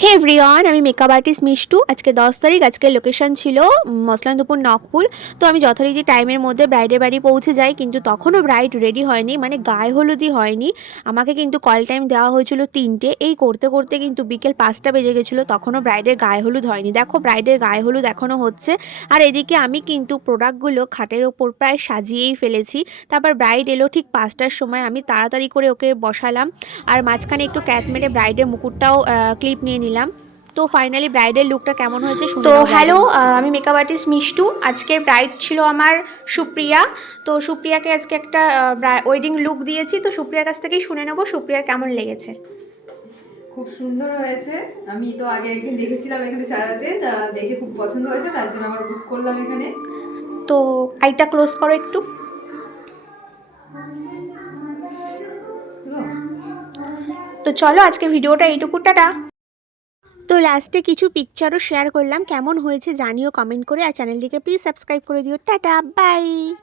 হে everyone আমি makeup artist Mishtu. আজকে দশ তারিখ, আজকের লোকেশন ছিল মসলানদপুর নকপুল তো আমি যথারীতি টাইমের মধ্যে ব্রাইডের বাড়ি পৌঁছে যাই, কিন্তু তখনও ব্রাইড রেডি হয়নি মানে গায়ে হলুদই হয়নি। আমাকে কিন্তু কল টাইম দেওয়া হয়েছিল তিনটে। এই করতে করতে কিন্তু বিকেল পাঁচটা বেজে গেছিল, তখনও ব্রাইডের গায়ে হলুদ হয়নি। দেখো ব্রাইডের গায়ে হলুদ এখনও হচ্ছে। আর এদিকে আমি কিন্তু প্রোডাক্টগুলো খাটের ওপর প্রায় সাজিয়েই ফেলেছি। তারপর ব্রাইড এলো ঠিক পাঁচটার সময়, আমি তাড়াতাড়ি করে ওকে বসালাম। আর মাঝখানে একটু ক্যাট মেরে ব্রাইডের মুকুটটাও ক্লিপ নিয়ে নিলাম। তো ফাইনালি ব্রাইডের লুকটা কেমন হয়েছে তো হ্যালো আমি মেকআপ আর্টিস্ট মিষ্টু। আজকের ব্রাইড ছিল আমার সুপ্রিয়া। তো সুপ্রিয়াকে আজকে একটা ওয়েডিং লুক দিয়েছি। তো সুপ্রিয়ার কাছ থেকেই শুনে নেব সুপ্রিয়ার কেমন লেগেছে? খুব সুন্দর হয়েছে। আমি তো আগে একদিন দেখেছিলাম এখানে সাজাতে তা দেখে খুব পছন্দ হয়েছে তার জন্য আমার বুক করলাম এখানে। তো আইটা ক্লোজ করো একটু। তো চলো আজকে ভিডিওটা এইটুকু টাটা। তো লাস্টে কিছু পিকচারও শেয়ার করলাম। কেমন হয়েছে জানিও কমেন্ট করে। আর চ্যানেলটিকে প্লিজ সাবস্ক্রাইব করে দিও। Tata bye